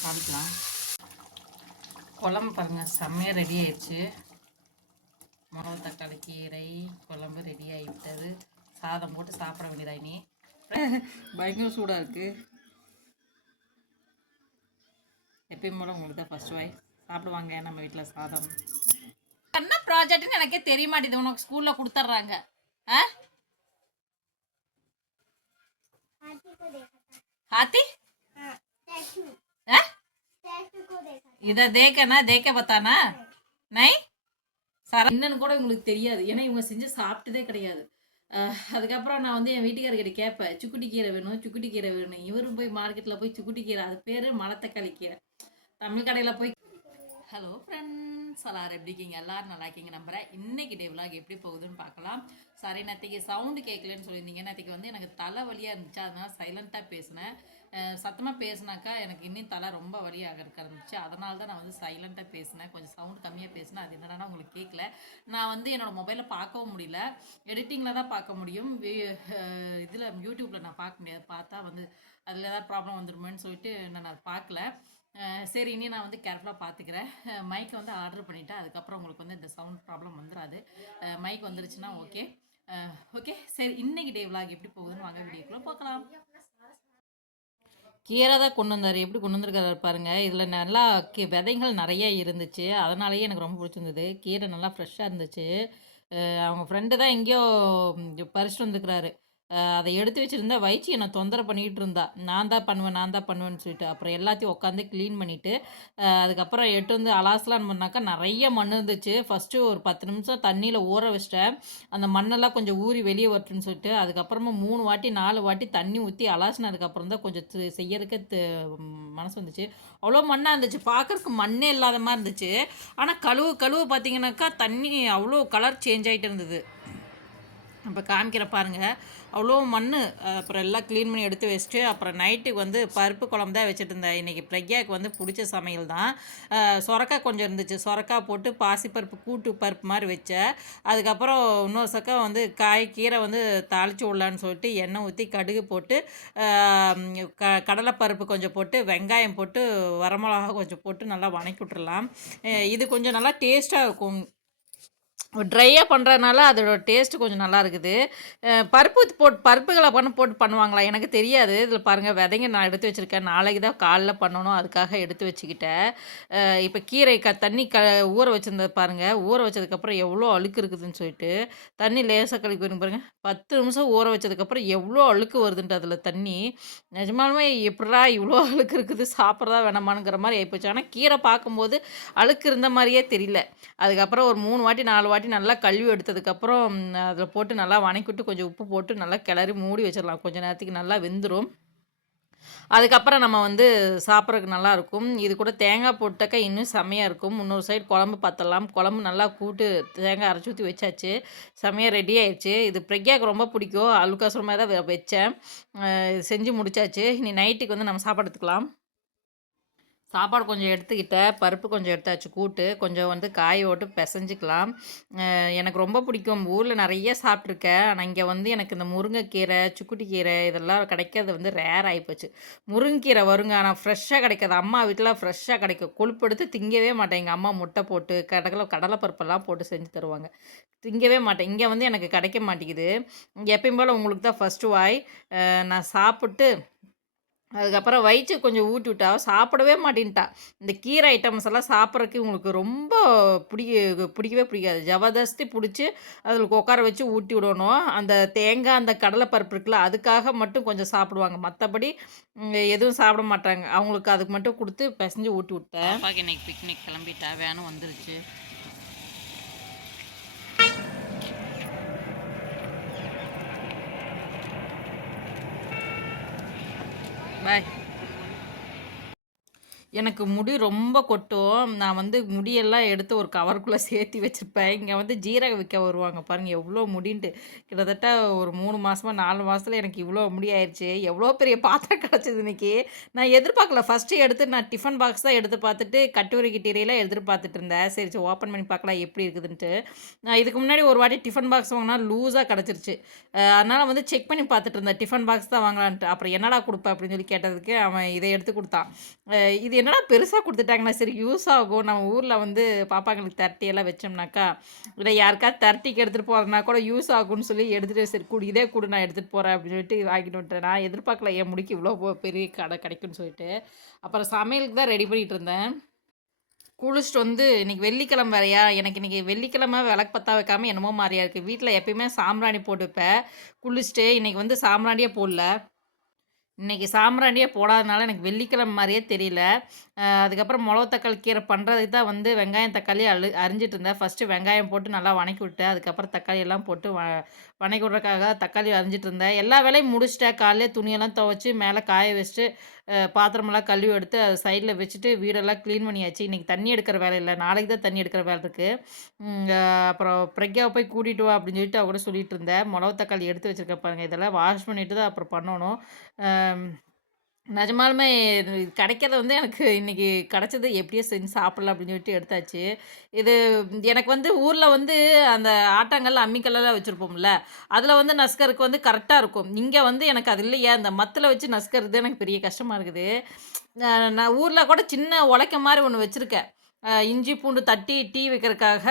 தாளிக்கலாம் குழம்பு பாருங்கள் செம்மையாக ரெடி ஆயிடுச்சு. மிளகா தக்காளி கீரை குழம்பு ரெடி ஆகிவிட்டது சாதம் போட்டு சாப்பிட வேண்டியதா இனி? பயங்கர சூடாக இருக்குது எப்பயும் போல உங்களுக்கு தான் ஃபர்ஸ்ட் வாய் சாப்பிடுவாங்க நம்ம வீட்டில் சாதம். என்ன ப்ராஜெக்ட்னு எனக்கே தெரிய மாட்டேது உனக்கு ஸ்கூலில் கொடுத்துட்றாங்க ஆ? हाथी இதை தேக்கனா? தேக்க பார்த்தானா? நை? சார் என்னன்னு கூட உங்களுக்கு தெரியாது. ஏன்னா இவங்க செஞ்சு சாப்பிட்டதே கிடையாது. அதுக்கப்புறம் நான் வந்து என் வீட்டுக்காரர்கிட்ட கேட்பேன் சுக்குட்டி கீரை வேணும் சுக்குட்டி கீரை வேணும். இவரும் போய் மார்க்கெட்டில் போய் சுக்குட்டி கீரை அது பேர் மலத்தக்காளி கீரை. தமிழ் கடையில் போய் ஹலோ ஃப்ரெண்ட்ஸ் எல்லாரும் எப்படி இருக்கீங்க? எல்லாரும் நல்லா இருக்கீங்க நம்புறேன். இன்னைக்கு டே vlog எப்படி போகுதுன்னு பார்க்கலாம். சரி நேற்றுக்கு சவுண்டு கேட்கலன்னு சொல்லியிருந்தீங்க. நேற்றுக்கு வந்து எனக்கு தலைவலியாக இருந்துச்சு. அதனால சைலண்ட்டாக பேசினேன். சத்தமாக பேசினாக்கா எனக்கு இன்னும் தலை ரொம்ப வலியாக இருக்க ஆரம்பிச்சு. அதனால தான் நான் வந்து சைலண்ட்டாக பேசினேன். கொஞ்சம் சவுண்ட் கம்மியாக பேசினேன் அது என்னன்னா உங்களுக்கு கேட்கல நான் வந்து என்னோடய மொபைலில் பார்க்கவும் முடியல. எடிட்டிங்கில் தான் பார்க்க முடியும். இதில் யூடியூப்பில் நான் பார்க்க முடியாது. பார்த்தா வந்து அதில் ஏதாவது ப்ராப்ளம் வந்துருமேன்னு சொல்லிட்டு நான் அதை பார்க்கல. சரி இனி நான் வந்து கேர்ஃபுல்லாக பார்த்துக்கிறேன். மைக் வந்து ஆர்டர் பண்ணிவிட்டேன் அதுக்கப்புறம் உங்களுக்கு வந்து இந்த சவுண்ட் ப்ராப்ளம் வந்துடாது மைக் வந்துருச்சுன்னா ஓகே ஓகே சரி இன்னைக்கு டே விலாக் எப்படி போகுதுன்னு வாங்க வீடியோக்குள்ளே பார்க்கலாம் கீரை தான் கொண்டு வந்தார். எப்படி கொண்டு வந்திருக்காரு பாருங்க. இதில் நல்லா கீ விதைகள் நிறைய இருந்துச்சு. அதனாலேயே எனக்கு ரொம்ப பிடிச்சிருந்தது. கீரை நல்லா ஃப்ரெஷ்ஷாக இருந்துச்சு. அவங்க ஃப்ரெண்டு தான் எங்கேயோ பறிச்சிட்டு பறிச்சுட்டு வந்துருக்கிறாரு. அதை எடுத்து வச்சுருந்தா வயிற்று என்னை தொந்தரவு பண்ணிகிட்டு இருந்தா. நான் தான் பண்ணுவேன் நான் தான் பண்ணுவேன்னு சொல்லிட்டு. அப்புறம் எல்லாத்தையும் உட்காந்து க்ளீன் பண்ணிவிட்டு அதுக்கப்புறம் எட்டு வந்து அலாசலான்னு பண்ணாக்கா நிறைய மண் இருந்துச்சு. ஃபஸ்ட்டு ஒரு பத்து நிமிஷம் தண்ணியில் ஊற வச்சிட்டேன். அந்த மண்ணெல்லாம் கொஞ்சம் ஊறி வெளியே வரட்டுன்னு சொல்லிட்டு அதுக்கப்புறமா மூணு வாட்டி நாலு வாட்டி தண்ணி ஊற்றி அலாசினதுக்கப்புறம் தான் கொஞ்சம் செய்யறதுக்கு மனசு வந்துச்சு. அவ்வளோ மண்ணாக இருந்துச்சு. பார்க்குறக்கு மண்ணே இல்லாத மாதிரி இருந்துச்சு. ஆனால் கழுவு கழுவு பார்த்தீங்கன்னாக்கா தண்ணி அவ்வளோ கலர் சேஞ்ச் ஆகிட்டு இருந்தது. இப்போ காமிக்கிற பாருங்க. அவ்வளோ மண் அப்புறம் எல்லாம் க்ளீன் பண்ணி எடுத்து வச்சுட்டு அப்புறம் நைட்டுக்கு வந்து பருப்பு குழம்பு தான் வச்சுட்டு இருந்தேன். இன்றைக்கி பிரக்யாவுக்கு வந்து பிடிச்ச சமையல் தான். சொரக்காய் கொஞ்சம் இருந்துச்சு. சொரக்காய் போட்டு பாசிப்பருப்பு கூட்டு பருப்பு மாதிரி வச்சேன். அதுக்கப்புறம் இன்னொரு சக்கா வந்து காய் கீரை வந்து தாளித்து விடலான்னு சொல்லிட்டு எண்ணெய் ஊற்றி கடுகு போட்டு க கடலைப்பருப்பு கொஞ்சம் போட்டு வெங்காயம் போட்டு வரமிளகா கொஞ்சம் போட்டு நல்லா வணக்கி விட்டுறலாம் இது கொஞ்சம் நல்லா டேஸ்ட்டாக இருக்கும். ட்ரையாக பண்ணுறதுனால அதோட டேஸ்ட்டு கொஞ்சம் நல்லா இருக்குது. பருப்பு போட்டு பருப்புகளை பண்ண போட்டு பண்ணுவாங்களா? எனக்கு தெரியாது. இதில் பாருங்கள் விதைங்க நான் எடுத்து வச்சுருக்கேன். நாளைக்கு தான் காலைல பண்ணணும். அதுக்காக எடுத்து வச்சுக்கிட்டேன். இப்போ கீரை க தண்ணி க ஊற வச்சுருந்தது பாருங்கள் ஊற வச்சதுக்கப்புறம் எவ்வளோ அழுக்கு இருக்குதுன்னு சொல்லிட்டு தண்ணி லேசாக கழிக்கு வரும் பாருங்கள் பத்து நிமிஷம் ஊற வச்சதுக்கப்புறம் எவ்வளோ அழுக்கு வருதுன்ட்டு அதில் தண்ணி. நிஜமாலுமே எப்படா இவ்வளோ அழுக்கு இருக்குது? சாப்பிட்றதா வேணாமானுங்கிற மாதிரி ஆகிப்போச்சு ஆனால் கீரை பார்க்கும்போது அழுக்கு இருந்த மாதிரியே தெரியல. அதுக்கப்புறம் ஒரு மூணு வாட்டி நாலு வாட்டி நல்லா கழுவி எடுத்ததுக்கப்புறம் அதில் போட்டு நல்லா வணக்கிட்டு கொஞ்சம் உப்பு போட்டு நல்லா கிளறி மூடி வச்சிடலாம். கொஞ்சம் நேரத்துக்கு நல்லா வெந்துடும் அதுக்கப்புறம் நம்ம வந்து சாப்பிட்றதுக்கு நல்லாயிருக்கும் இது கூட தேங்காய் போட்டாக்கா இன்னும் செம்மையாக இருக்கும். இன்னொரு சைடு குழம்பு பார்த்தலாம் குழம்பு நல்லா கூட்டு தேங்காய் அரைச்சி ஊற்றி வச்சாச்சு. செம்மையாக ரெடி ஆயிடுச்சு. இது பிரக்யாவுக்கு ரொம்ப பிடிக்கும். அலுக்காசுரமாக தான் வச்சேன். செஞ்சு முடிச்சாச்சு. இனி நைட்டுக்கு வந்து நம்ம சாப்பாடு எடுத்துக்கலாம் சாப்பாடு கொஞ்சம் எடுத்துக்கிட்டேன் பருப்பு கொஞ்சம் எடுத்தாச்சு கூட்டு. கொஞ்சம் வந்து காய போட்டு பிசைஞ்சிக்கலாம். எனக்கு ரொம்ப பிடிக்கும். ஊரில் நிறைய சாப்பிட்ருக்கேன் ஆனால் இங்கே வந்து எனக்கு இந்த முருங்கைக்கீரை சுக்குட்டி கீரை இதெல்லாம் கிடைக்கிறது வந்து ரேர் ஆகிப்போச்சு முருங்கைக்கீரை வருங்க. ஆனால் ஃப்ரெஷ்ஷாக கிடைக்காது. அம்மா வீட்டில் ஃப்ரெஷ்ஷாக கிடைக்கும். கொழுப்பெடுத்து திங்கவே மாட்டேன். எங்கள் அம்மா முட்டை போட்டு கடலை கடலைப்பருப்பெல்லாம் போட்டு செஞ்சு தருவாங்க. திங்கவே மாட்டேன். இங்கே வந்து எனக்கு கிடைக்க மாட்டேங்குது. இங்கே எப்பயும் போல் உங்களுக்கு தான் ஃபஸ்ட்டு வாய். நான் சாப்பிட்டு அதுக்கப்புறம் வயிற்று கொஞ்சம் ஊட்டி விட்டா சாப்பிடவே மாட்டேன்ட்டா. இந்த கீரை ஐட்டம்ஸ் எல்லாம் சாப்பிட்றதுக்கு உங்களுக்கு ரொம்ப பிடிக்க பிடிக்கவே பிடிக்காது. ஜபர்தஸ்தி பிடிச்சி அதில் உட்கார வச்சு ஊட்டி விடணும். அந்த தேங்காய் அந்த கடலைப்பருப்பு இருக்குல்ல அதுக்காக மட்டும் கொஞ்சம் சாப்பிடுவாங்க. மற்றபடி எதுவும் சாப்பிட மாட்டாங்க. அவங்களுக்கு அதுக்கு மட்டும் கொடுத்து பிசைஞ்சு ஊட்டி விட்டேன். இன்னைக்கு பிக்னிக் கிளம்பிட்டா வேணும் வந்துருச்சு. பாய் எனக்கு முடி ரொம்ப கொட்டும். நான் வந்து முடியெல்லாம் எடுத்து ஒரு கவருக்குள்ளே சேர்த்தி வச்சுருப்பேன் இங்கே வந்து ஜீரகம் விற்க வருவாங்க பாருங்கள் எவ்வளோ முடின்ட்டு. கிட்டத்தட்ட ஒரு மூணு மாதமாக நாலு மாதத்தில் எனக்கு இவ்வளோ முடி ஆயிருச்சு. எவ்வளோ பெரிய பாத்திரம் கிடச்சிது இன்னைக்கு. நான் எதிர்பார்க்கல. ஃபர்ஸ்ட்டு எடுத்து நான் டிஃபன் பாக்ஸ் தான் எடுத்து பார்த்துட்டு, கட்டுரை கிட்டீரியெல்லாம் எடுத்து இருந்தேன். சரி, சரி ஓப்பன் பண்ணி பார்க்கலாம் எப்படி இருக்குதுன்ட்டு. நான் இதுக்கு முன்னாடி ஒரு வாட்டி டிஃபன் பாக்ஸ் வாங்கினா லூஸாக கிடச்சிருச்சு அதனால் வந்து செக் பண்ணி பார்த்துட்டு இருந்தேன். டிஃபன் பாக்ஸ் தான் வாங்கலான்ட்டு. அப்புறம் என்னடா கொடுப்பேன் அப்படின்னு சொல்லி கேட்டதுக்கு, அவன் இதை எடுத்து கொடுத்தான் இது என்னடா பெருசாக கொடுத்துட்டாங்கண்ணா சரி யூஸ் ஆகும். நம்ம ஊரில் வந்து பாப்பாங்களுக்கு தரட்டியெல்லாம் வச்சோம்னாக்கா, இல்லை யாருக்காவது தரட்டிக்கு எடுத்துகிட்டு போகிறேன்னா கூட யூஸ் ஆகும்னு சொல்லி எடுத்துகிட்டு சரி கூடு இதே குடு நான் எடுத்துகிட்டு போகிறேன் அப்படின்னு சொல்லிட்டு வாங்கிட்டு வந்துட்டேன். நான் எதிர்பார்க்கல என் முடிக்கு இவ்வளோ பெரிய கடை கிடைக்கும்னு சொல்லிட்டு. அப்புறம் சமையலுக்கு தான் ரெடி பண்ணிகிட்டு இருந்தேன். குளிச்சுட்டு வந்து இன்னைக்கு வெள்ளிக்கிழமை வேறயா, எனக்கு இன்றைக்கி வெள்ளிக்கிழமை விளக்கு பத்த வைக்காம என்னமோ மாதிரியா இருக்குது வீட்டில் எப்பயுமே சாம்பிராணி போட்டு வைப்பேன். குளிச்சுட்டு இன்றைக்கி வந்து சாம்பிராணியே போடல. இன்றைக்கி சாம்பிராணியே போடாதனால எனக்கு வெள்ளிக்கிழமை மாதிரியே தெரியல. அதுக்கப்புறம் மொளகு தக்காளி கீரை பண்ணுறதுக்கு தான் வந்து வெங்காயம், தக்காளி அழு அரிஞ்சிட்டு இருந்தேன். ஃபர்ஸ்ட்டு வெங்காயம் போட்டு நல்லா வணக்கி விட்டேன். அதுக்கப்புறம் தக்காளி எல்லாம் போட்டு வ வணக்கி விட்றதுக்காக தக்காளி அரிஞ்சிட்டு இருந்தேன். எல்லா வேலையும் முடிச்சுட்டேன். காலையில் துணியெல்லாம் துவைச்சி மேலே காய வச்சுட்டு, பாத்திரமெல்லாம் கழுவி எடுத்து அது சைடில் வச்சுட்டு வீடெல்லாம் க்ளீன் பண்ணியாச்சு. இன்னைக்கு தண்ணி எடுக்கிற வேலை இல்லை நாளைக்கு தான் தண்ணி எடுக்கிற வேலை இருக்குது அப்புறம் பிரக்யாவை போய் கூட்டிகிட்டு வா அப்படின்னு சொல்லிட்டு அவ கூட சொல்லிட்டு இருந்தேன். மொளகு தக்காளி எடுத்து வச்சுருக்க பாருங்கள் இதெல்லாம் வாஷ் பண்ணிட்டு தான் அப்புறம் பண்ணணும். நிஜமாலுமே கிடைக்கிறத வந்து எனக்கு இன்றைக்கி கிடச்சது எப்படியோ செஞ்சு சாப்பிட்லாம் அப்படின்னு சொல்லிட்டு எடுத்தாச்சு. இது எனக்கு வந்து ஊரில் வந்து அந்த ஆட்டாங்கல், அம்மிக்கல்லாம் வச்சுருப்போம்ல அதில் வந்து நஸ்கருக்கு வந்து கரெக்டாக இருக்கும். இங்கே வந்து எனக்கு அது இல்லையா, இந்த மத்தில் வச்சு நஸ்கருது எனக்கு பெரிய கஷ்டமாக இருக்குது. நான் ஊரில் கூட சின்ன உழைக்க மாதிரி ஒன்று வச்சுருக்கேன் இஞ்சி, பூண்டு தட்டி டீ வைக்கிறதுக்காக,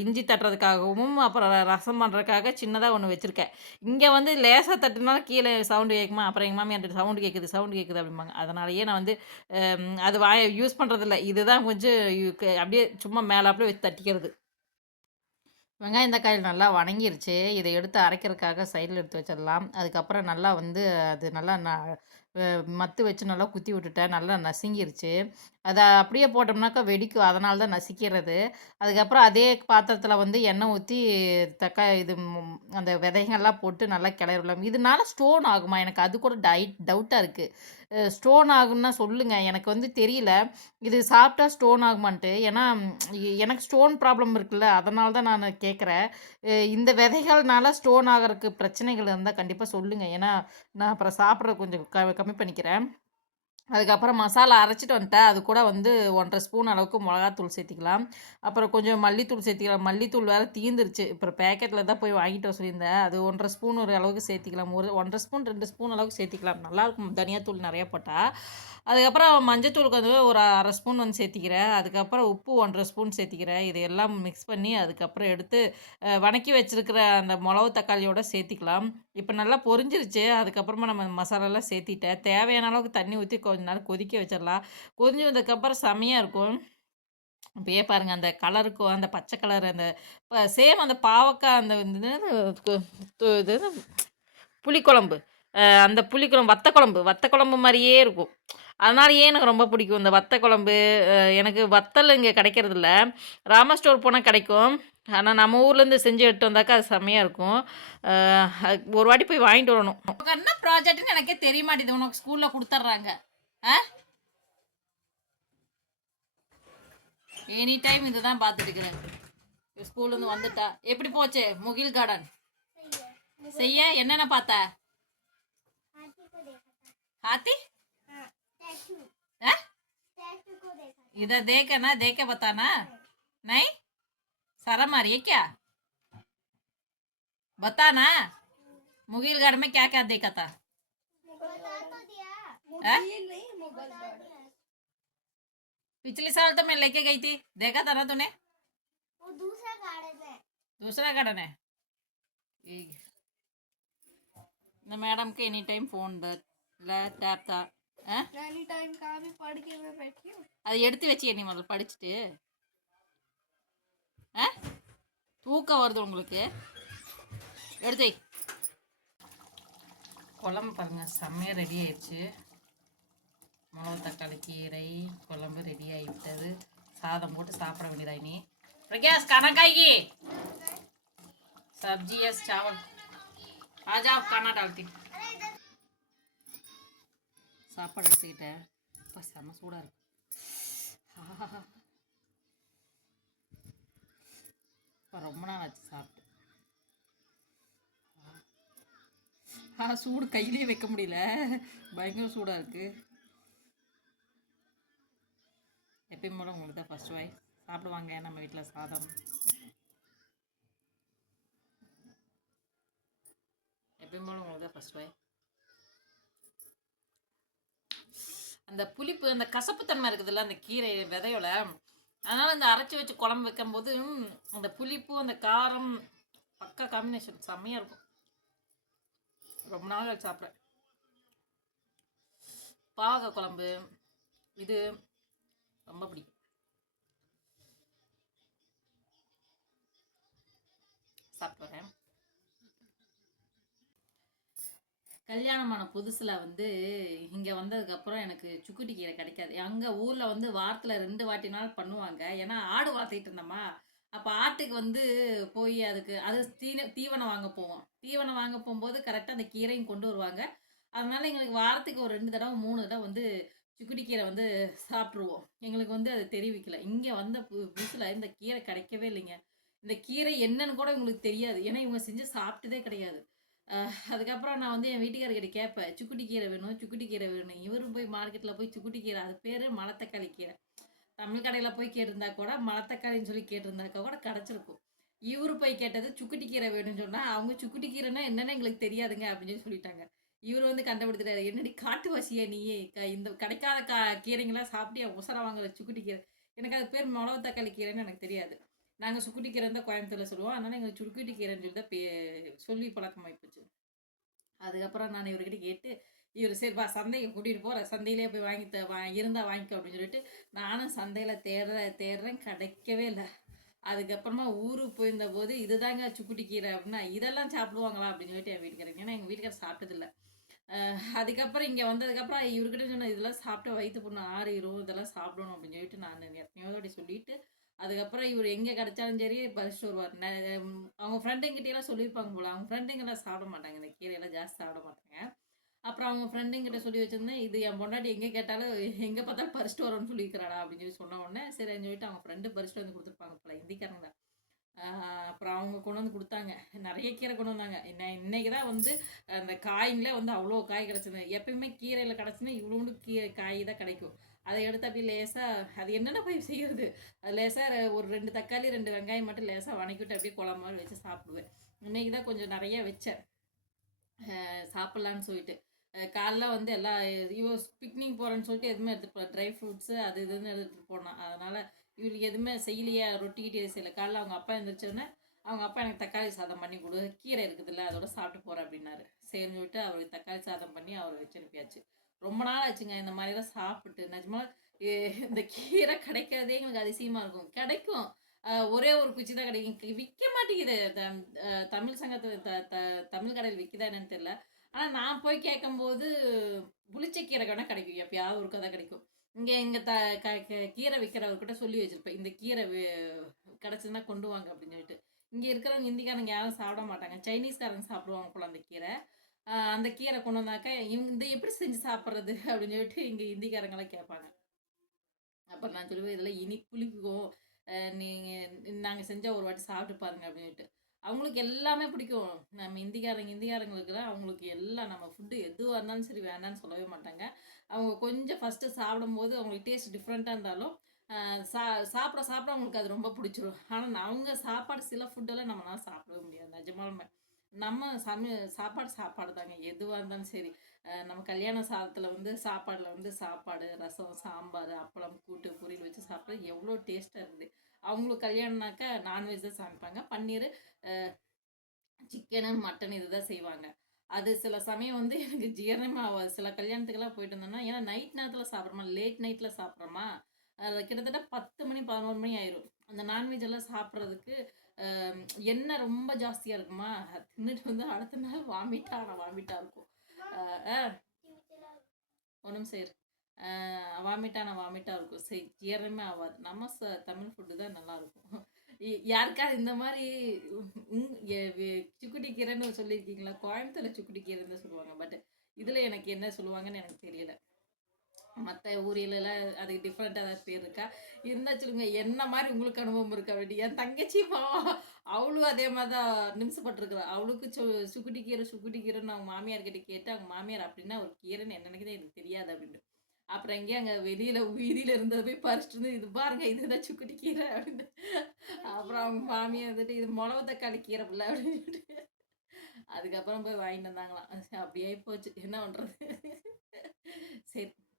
இஞ்சி தட்டுறதுக்காகவும், அப்புறம் ரசம் பண்ணுறதுக்காக சின்னதாக ஒன்று வச்சுருக்கேன் இங்கே வந்து லேசாக தட்டுனாலும் கீழே சவுண்டு கேட்குமா, அப்புறம் எங்கள் மாமி என்கிட்ட சவுண்டு கேட்குது, சவுண்டு கேட்குது அப்படிம்பாங்க. அதனாலேயே நான் வந்து அது வாய யூஸ் பண்ணுறதில்ல இதுதான் கொஞ்சம் அப்படியே சும்மா மேலாப்பில் வச்சு தட்டிக்கிறது. வெங்காயம், தக்காளி நல்லா வணங்கிருச்சு. இதை எடுத்து அரைக்கிறதுக்காக சைடில் எடுத்து வச்சிடலாம். அதுக்கப்புறம் நல்லா வந்து அது நல்லா நான் மத்து வச்சு நல்லா குத்தி விட்டுட்டேன். நல்லா நசுங்கிருச்சு. அதை அப்படியே போட்டோம்னாக்கா வெடிக்கும். அதனால தான் நசிக்கிறது. அதுக்கப்புறம் அதே பாத்திரத்தில் வந்து எண்ணெய் ஊற்றி தக்காளி இது அந்த விதைங்கள்லாம் போட்டு நல்லா கிளறலாம். இதனால ஸ்டோன் ஆகுமா? எனக்கு அது கூட டை டவுட்டாக இருக்குது ஸ்டோன் ஆகும்னா சொல்லுங்க. எனக்கு வந்து தெரியல. இது சாப்பிட்டா ஸ்டோன் ஆகுமான்ட்டு. ஏன்னா எனக்கு ஸ்டோன் ப்ராப்ளம் இருக்குல்ல. அதனால தான் நான் கேட்குறேன். இந்த விதைகள்னால ஸ்டோன் ஆகிறதுக்கு பிரச்சனைகள் இருந்தால் கண்டிப்பாக சொல்லுங்கள் ஏன்னா, நான் அப்புறம் சாப்பிடுறது கொஞ்சம் க கம்மி பண்ணிக்கிறேன். அதுக்கப்புறம் மசாலா அரைச்சிட்டு வந்துட்டேன். அது கூட வந்து 1 1/2 ஸ்பூன் அளவுக்கு மிளகாத்தூள் சேர்த்திக்கலாம். அப்புறம் கொஞ்சம் மல்லித்தூள் சேர்த்திக்கலாம். மல்லித்தூள் வேறு தீர்ந்துருச்சு. அப்புறம் பேக்கெட்டில் தான் போய் வாங்கிட்டு வர சொல்லியிருந்தேன். அது 1 1/2 ஸ்பூன் ஒரு அளவுக்கு சேர்த்திக்கலாம். ஒரு 1 1/2 ஸ்பூன், ரெண்டு ஸ்பூன் அளவுக்கு சேர்த்திக்கலாம். நல்லாயிருக்கும் தனியாத்தூள் நிறையா போட்டால் அதுக்கப்புறம் மஞ்சத்தூளுக்கு வந்து ஒரு அரை ஸ்பூன் வந்து சேர்த்திக்கிறேன். அதுக்கப்புறம் உப்பு 1 1/2 ஸ்பூன் சேர்த்திக்கிறேன். இது எல்லாம் மிக்ஸ் பண்ணி அதுக்கப்புறம் எடுத்து வணக்கி வச்சுருக்கிற அந்த மிளகு தக்காளியோட சேர்த்திக்கலாம். இப்போ நல்லா பொரிஞ்சிருச்சு. அதுக்கப்புறமா நம்ம மசாலாலாம் சேர்த்திட்டேன். தேவையான அளவுக்கு தண்ணி ஊற்றி கொஞ்ச நேரம் கொதிக்க வச்சிடலாம். கொதிஞ்சு வந்ததுக்கப்புறம் செமையாக இருக்கும். அப்படியே பாருங்கள் அந்த கலருக்கும், அந்த பச்சை கலர் அந்த இப்போ சேம் அந்த பாவக்காய் அந்த இது புளிக்குழம்பு. அந்த புளிக்குழம்பு வத்த குழம்பு வத்த குழம்பு மாரியே இருக்கும். அதனாலேயே எனக்கு ரொம்ப பிடிக்கும். இந்த வத்த குழம்பு எனக்கு வத்தல் இங்க கிடைக்கிறதில்ல. ராமா ஸ்டோர் போனா கிடைக்கும். ஆனா நம்ம ஊர்லேருந்து செஞ்சு எடுத்துட்டு வந்தாக்கா அது செம்மையா இருக்கும். ஒரு வாட்டி போய் வாங்கிட்டு வரணும். என்ன ப்ராஜெக்ட்ன்னு எனக்கே தெரிய மாட்டேங்குது. உனக்கு ஸ்கூல்ல குடுத்துர்றாங்க. ஆ? எனி டைம் இதுதான் பார்த்துட்டு இருக்கிறேன். ஸ்கூல்லேருந்து வந்துட்டா. எப்படி போச்சு முகில் கார்டன்? செய்ய என்னென்ன பார்த்த? हाथी? हाँ? इधर देख ना देखे बताना। नहीं? सारा मारिए क्या? बताना। मुगीलगढ़ में क्या क्या देखा था? हाँ? पिछले साल तो मैं लेके गई थी। देखा था ना तूने? दूसरा गार्डन है। दूसरा गार्डन है। मैडम के एनी टाइम फ़ोन दर्द லேப்டாப்பா அதை எடுத்து வச்சிய நீ முதல்ல படிச்சுட்டு? தூக்கம் வருது உங்களுக்கு? எடுத்து குழம்பு பாருங்கள் செம்மையாக ரெடி ஆயிடுச்சு. மிளகா தக்காளி கீரை குழம்பு ரெடி ஆகிவிட்டது சாதம் போட்டு சாப்பிட வேண்டியதா நீ பிரகாஷ் சப்ஜி எஸ் சாவல். ராஜா கண்ணா டால்ட்டி சாப்பாடு எடுத்துக்கிட்டேன். அப்பா செம்ம சூடாக இருக்கு. ஆஹா. ரொம்ப நாள் ஆச்சு சாப்பிட்டு. ஆ சூடு கையிலேயே வைக்க முடியல. பயங்கர சூடாக இருக்குது எப்பயும் போல உங்களுக்கு தான் ஃபஸ்ட் வாய் சாப்பிடுவாங்க நம்ம வீட்டில் சாதம். எப்பயும் போல உங்களுக்கு தான் ஃபஸ்ட் வாய் அந்த புளிப்பு அந்த கசப்புத்தன்மை இருக்குதுல்ல அந்த கீரை விதையோட அதனால் இந்த அரைச்சி வச்சு குழம்பு வைக்கும்போது அந்த புளிப்பு அந்த காரம் பக்கா காம்பினேஷன் செம்மையாக இருக்கும். ரொம்ப நாள் சாப்பிட்றேன். பாவக்காய் குழம்பு இது ரொம்ப பிடிக்கும். சாப்பிட்டு வரேன். கல்யாணமான புதுசில் வந்து இங்கே வந்ததுக்கப்புறம் எனக்கு சுக்குட்டி கீரை கிடைக்காது. அங்கே ஊரில் வந்து வாரத்தில் ரெண்டு வாட்டினாலும் பண்ணுவாங்க. ஏன்னா ஆடு வளர்த்திட்டு இருந்தோமா அப்போ ஆட்டுக்கு வந்து போய் அதுக்கு அது தீன தீவனம் வாங்க போவோம். தீவனம் வாங்க போகும்போது கரெக்டாக அந்த கீரையும் கொண்டு வருவாங்க. அதனால எங்களுக்கு வாரத்துக்கு ஒரு ரெண்டு தடவை மூணு தடவை வந்து சுக்குட்டி கீரை வந்து சாப்பிட்ருவோம் எங்களுக்கு வந்து அது தெரிவிக்கல. இங்கே வந்த பு புதுசில் இந்த கீரை கிடைக்கவே இல்லைங்க. இந்த கீரை என்னன்னு கூட இவங்களுக்கு தெரியாது. ஏன்னா இவங்க செஞ்சு சாப்பிட்டதே கிடையாது. அதுக்கப்புறம் நான் வந்து என் வீட்டுக்காரர்கிட்ட கேட்பேன் சுக்குட்டி கீரை வேணும் சுக்குட்டி கீரை வேணும். இவரும் போய் மார்க்கெட்டில் போய் சுக்குட்டி கீரை அது பேர் மலத்தக்காளி கீரை. தமிழ் கடையில் போய் கேட்டிருந்தா கூட மலத்தக்காளின்னு சொல்லி கேட்டிருந்தாக்கா கூட கிடச்சிருக்கும். இவரு போய் கேட்டது சுக்குட்டி கீரை வேணும்னு சொன்னால் அவங்க சுக்குட்டி கீரைன்னா என்னன்னு எங்களுக்கு தெரியாதுங்க அப்படின்னு சொல்லி சொல்லிட்டாங்க. இவர் வந்து கண்டுபிடிச்சிட்டாரு என்னடி காட்டுவாசியா நீயே? க- இந்த கிடைக்காத கா கீரைங்களாம் சாப்பிட்டு என் வாங்குற சுக்குட்டி கீரை. எனக்கு அது பேர் மிளகு தக்காளி கீரைன்னு எனக்கு தெரியாது. நாங்கள் சுக்குட்டி கீரை தான் கோயம்புத்தூரில் சொல்லுவோம். அதனால் எங்களுக்கு சுருக்குட்டி கீரைன்னு சொல்லி தான் பே சொல்லி பழக்கமாகி போச்சு அதுக்கப்புறம் நான் இவர்கிட்ட கேட்டு இவர் சரிப்பா சந்தைக்கு கூட்டிகிட்டு போகிற சந்தையிலே போய் வாங்கி த வா இருந்தால் வாங்கிக்கோ அப்படின்னு சொல்லிட்டு நானும் சந்தையில் தேடுற தேடுறேன் கிடைக்கவே இல்லை. அதுக்கப்புறமா ஊருக்கு போயிருந்த போது இதுதாங்க சுக்குட்டி கீரை அப்படின்னா இதெல்லாம் சாப்பிடுவாங்களா அப்படின்னு சொல்லிட்டு என் வீட்டுக்காரங்க ஏன்னா எங்கள் வீட்டுக்கார சாப்பிட்டதில்லை அதுக்கப்புறம் இங்கே வந்ததுக்கப்புறம் இவர்கிட்ட சொன்ன இதெல்லாம் சாப்பிட்டு வயிற்று பொண்ணு ஆறிடும் இதெல்லாம் சாப்பிடணும் அப்படின்னு சொல்லிட்டு நான் எத்தனையோ சொல்லிட்டு அதுக்கப்புறம் இவர் எங்கே கிடைச்சாலும் சரி பறிச்சுட்டு வருவார். ந- அவங்க ஃப்ரெண்டுங்கிட்டலாம் சொல்லியிருப்பாங்க போல. அவங்க ஃப்ரெண்டுங்கெல்லாம் சாப்பிட மாட்டாங்க? இந்த கீரையெல்லாம் ஜாஸ்தி சாப்பிட மாட்டாங்க. அப்புறம் அவங்க ஃப்ரெண்டுங்கிட்ட சொல்லி வச்சிருந்தேன் இது என் பொண்டாட்டி எங்கே கேட்டாலும் எங்கே பார்த்தாலும் பறிச்சுட்டு வரோன்னு சொல்லியிருக்கிறாடா அப்படின்னு சொல்லி சொன்ன உடனே சரின்னு சொல்லிட்டு அவங்க ஃப்ரெண்டு பறிச்சுட்டு வந்து கொடுத்துருப்பாங்க போல. ஹிந்திக்காரங்க தான். அப்புறம் அவங்க கொண்டு வந்து கொடுத்தாங்க. நிறைய கீரை கொண்டு வந்தாங்க. என்ன இன்னைக்கு தான் வந்து அந்த காய்ங்களே வந்து அவ்வளோ காய் கிடச்சிது எப்பயுமே கீரையில் கிடச்சுன்னா இவ்வளோண்டு கீ காய் தான் கிடைக்கும். அதை எடுத்து அப்படியே லேசாக அது என்னென்ன போய் செய்யறது? அது லேசாக ஒரு ரெண்டு தக்காளி ரெண்டு வெங்காயம் மட்டும் லேசாக வணக்கிவிட்டு அப்படியே குழம்பு வச்சு சாப்பிடுவேன். இன்னைக்கு தான் கொஞ்சம் நிறைய வச்சேன். சாப்பிட்லான்னு சொல்லிட்டு. காலைல வந்து எல்லா ஐயோ பிக்னிக் போகிறேன்னு சொல்லிட்டு எதுவுமே எடுத்துட்டு போகல ட்ரை ஃப்ரூட்ஸு அது இதுன்னு எடுத்துகிட்டு போனான். அதனால் இவருக்கு எதுவுமே செய்யலையே ரொட்டிக்கிட்டே செய்யல. காலைல அவங்க அப்பா எழுந்திரிச்சோன்னே அவங்க அப்பா எனக்கு தக்காளி சாதம் பண்ணி கொடு. கீரை இருக்குதுல்ல அதோட சாப்பிட்டு போகிறேன் அப்படின்னாரு. சரின்னு சொல்லிட்டு அவருக்கு தக்காளி சாதம் பண்ணி அவரை வச்சு அனுப்பியாச்சு. ரொம்ப நாள் ஆச்சுங்க இந்த மாதிரிலாம் சாப்பிட்டு. நிஜமா இந்த கீரை கிடைக்கிறதே எங்களுக்கு அதிசயமாக இருக்கும். கிடைக்கும். ஒரே ஒரு குச்சி தான் கிடைக்கும். விற்க மாட்டேங்குது. த- தமிழ் சங்கத்து த த- தமிழ் கடையில் விற்குதா என்னன்னு தெரியல. ஆனால் நான் போய் கேட்கும்போது புளிச்சக்கீரை வேணால் கிடைக்கும். எப்பயாவது ஒரு கதை கிடைக்கும். இங்கே இங்கே த க கீரை விற்கிறவர்கிட்ட சொல்லி வச்சுருப்பேன். இந்த கீரை கிடச்சதுன்னா கொண்டு வாங்க அப்படின்னு சொல்லிட்டு. இங்கே இருக்கிறவங்க ஹிந்திக்காரங்க யாரும் சாப்பிட மாட்டாங்க. சைனீஸ்காரங்க சாப்பிடுவாங்க போல அந்த கீரை. அந்த கீரை கொண்டு வந்தாக்கா இவங்க இந்த எப்படி செஞ்சு சாப்பிட்றது அப்படின்னு சொல்லிட்டு இங்கே ஹிந்திக்காரங்களாம் கேட்பாங்க. அப்போ நான் சொல்லுவேன் இதெல்லாம் இனி புளிக்கும். நீங்கள் நாங்கள் செஞ்சால் ஒரு வாட்டி சாப்பிட்டு பாருங்க அப்படின்னு சொல்லிட்டு. அவங்களுக்கு எல்லாமே பிடிக்கும். நம்ம இந்திக்காரங்க இந்திக்காரங்களுக்குலாம் அவங்களுக்கு எல்லாம் நம்ம ஃபுட்டு எதுவாக இருந்தாலும் சரி வேண்டாம்னு சொல்லவே மாட்டாங்க. அவங்க கொஞ்சம் ஃபஸ்ட்டு சாப்பிடும்போது அவங்களுக்கு டேஸ்ட் டிஃப்ரெண்ட்டாக இருந்தாலும் சா சாப்பிட சாப்பிட அவங்களுக்கு அது ரொம்ப பிடிச்சிரும். ஆனால் அவங்க சாப்பாடு சில ஃபுட்டெல்லாம் நம்மளால் சாப்பிடவே முடியாது. நிஜமாலுமே. நம்ம சமை சாப்பாடு சாப்பாடு தாங்க எதுவாக இருந்தாலும் சரி. நம்ம கல்யாண சாதத்தில் வந்து சாப்பாடில் வந்து சாப்பாடு ரசம் சாம்பார் அப்பளம் கூட்டு பொரியல் வச்சு சாப்பிட்றது எவ்வளோ டேஸ்ட்டாக இருக்குது. அவங்களுக்கு கல்யாணம்னாக்கா நான்வெஜ் தான் சமைப்பாங்க. பன்னீர் சிக்கனு மட்டன் இதுதான் செய்வாங்க. அது சில சமயம் வந்து எனக்கு ஜீரணமாக ஆகாது. சில கல்யாணத்துக்கெல்லாம் போயிட்டு இருந்தோம்னா ஏன்னா நைட் நேரத்தில் சாப்பிட்றோமா? லேட் நைட்டில் சாப்பிட்றோமா? கிட்டத்தட்ட பத்து மணி பதினோரு மணி ஆயிரும். அந்த நான்வெஜ் எல்லாம் சாப்பிட்றதுக்கு எண்ணெய் ரொம்ப ஜாஸ்தியாக இருக்குமா? தின்னுட்டு வந்து அடுத்த நாள் வாமிட்டாக ஆனால் வாமிட்டாக இருக்கும். ஒன்றும் சரி வாமிட்டான வாமிட்டாக இருக்கும். சரி ஜீரணமே ஆகாது. நம்ம ச தமிழ் ஃபுட்டு தான் நல்லாயிருக்கும் யாருக்காவது இந்த மாதிரி சுக்குட்டி கீரைன்னு சொல்லியிருக்கீங்களா? கோயம்புத்தூரில் சுக்குட்டி கீரைன்னு சொல்லுவாங்க. பட் இதில் எனக்கு என்ன சொல்லுவாங்கன்னு எனக்கு தெரியலை. மற்ற ஊரியலெல்லாம் அதுக்கு டிஃப்ரெண்ட்டாக ஏதாவது பேர் இருக்கா? இருந்தால் சொல்லுங்க என்ன மாதிரி உங்களுக்கு அனுபவம் இருக்கா வேண்டிய என் தங்கச்சி பாவம் அவளும் அதே மாதிரி தான் நிமிஷப்பட்டிருக்கிறா. அவளுக்கு சு சுக்குட்டி கீரை சுக்குட்டி கீரைன்னு அவங்க மாமியார் கிட்டே கேட்டு அவங்க மாமியார் அப்படின்னா ஒரு கீரைன்னு என்ன எனக்கு தெரியாது அப்படின்ட்டு அப்புறம் எங்கேயும் அங்கே வெளியில் வீதியில் இருந்தது போய் பறிச்சுட்டு இருந்து இது பாருங்க இதுதான் சுக்குட்டி கீரை அப்படின்ட்டு அப்புறம் அவங்க மாமியார் வந்துட்டு இது மிளகு தக்காளி கீரை பிள்ளை அப்படின்ட்டு அதுக்கப்புறம் போய் வாங்கிட்டு வந்தாங்களாம். அப்படியே போச்சு. என்ன பண்ணுறது சரி.